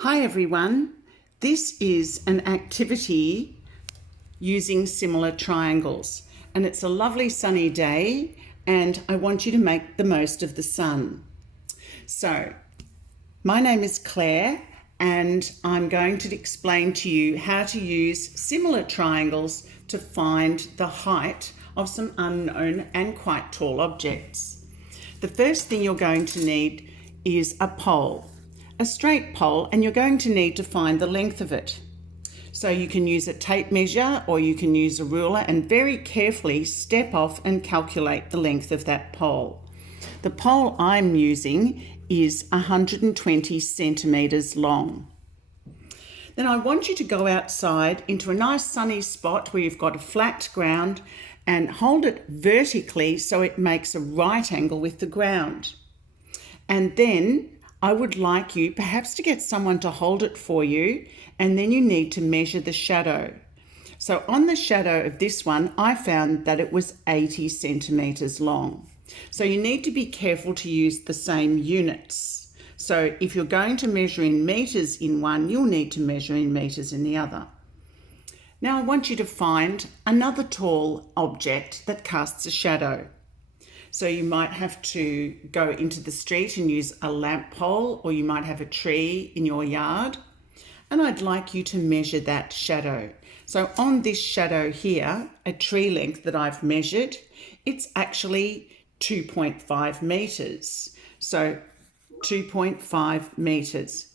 Hi everyone, this is an activity using similar triangles and it's a lovely sunny day and I want you to make the most of the sun. So, my name is Claire and I'm going to explain to you how to use similar triangles to find the height of some unknown and quite tall objects. The first thing you're going to need is a pole. A straight pole, and you're going to need to find the length of it. So you can use a tape measure or you can use a ruler and very carefully step off and calculate the length of that pole. The pole I'm using is 120 centimetres long. Then I want you to go outside into a nice sunny spot where you've got a flat ground and hold it vertically so it makes a right angle with the ground. And then I would like you perhaps to get someone to hold it for you, and then you need to measure the shadow. So on the shadow of this one, I found that it was 80 centimetres long. So you need to be careful to use the same units. So if you're going to measure in metres in one, you'll need to measure in metres in the other. Now I want you to find another tall object that casts a shadow. So you might have to go into the street and use a lamp pole, or you might have a tree in your yard. And I'd like you to measure that shadow. So on this shadow here, a tree length that I've measured, it's actually 2.5 metres. So 2.5 metres.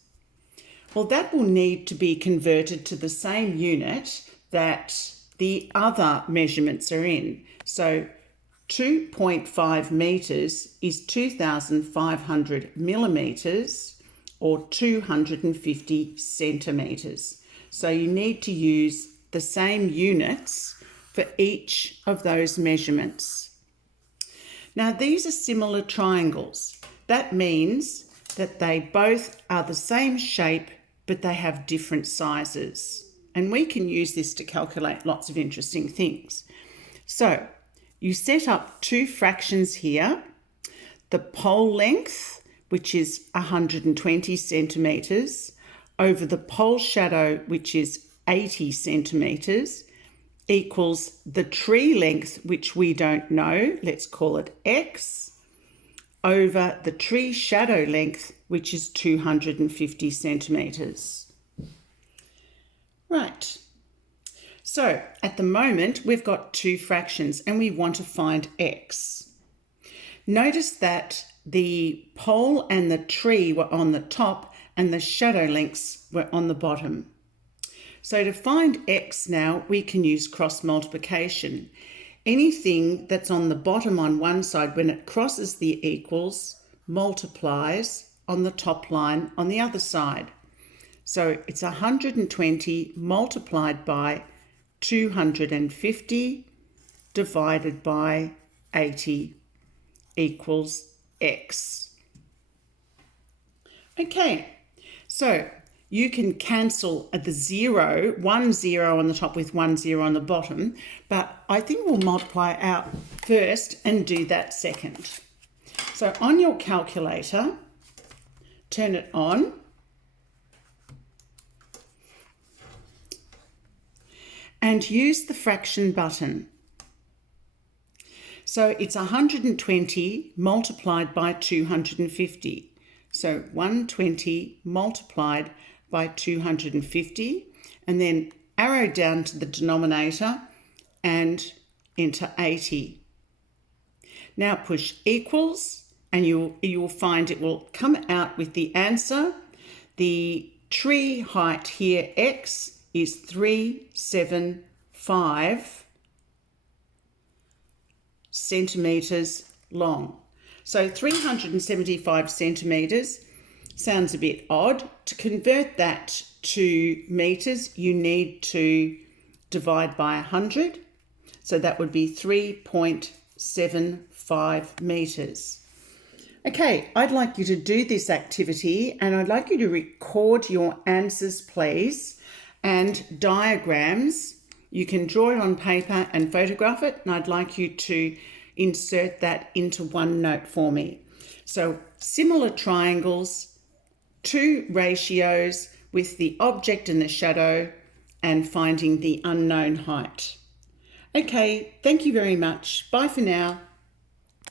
Well, that will need to be converted to the same unit that the other measurements are in. So 2.5 metres is 2,500 millimetres or 250 centimetres. So you need to use the same units for each of those measurements. Now these are similar triangles. That means that they both are the same shape but they have different sizes. And we can use this to calculate lots of interesting things. So you set up two fractions here, the pole length, which is 120 centimetres, over the pole shadow, which is 80 centimetres, equals the tree length, which we don't know, let's call it X, over the tree shadow length, which is 250 centimetres. Right. So at the moment, we've got two fractions and we want to find X. Notice that the pole and the tree were on the top and the shadow lengths were on the bottom. So to find X now, we can use cross multiplication. Anything that's on the bottom on one side, when it crosses the equals, multiplies on the top line on the other side. So it's 120 multiplied by 250 divided by 80 equals X. Okay, so you can cancel at the zero, 1 0 on the top with 1 0 on the bottom, but I think we'll multiply out first and do that second. So on your calculator, turn it on. And use the fraction button. So it's 120 multiplied by 250. So 120 multiplied by 250, and then arrow down to the denominator and enter 80. Now push equals and you'll find it will come out with the answer. The tree height here, X, is 375 centimetres long. So 375 centimetres sounds a bit odd. To convert that to metres, you need to divide by 100. So that would be 3.75 metres. Okay, I'd like you to do this activity and I'd like you to record your answers, please, and diagrams. You can draw it on paper and photograph it, and I'd like you to insert that into OneNote for me. So similar triangles, two ratios with the object and the shadow and finding the unknown height. Okay, thank you very much. Bye for now.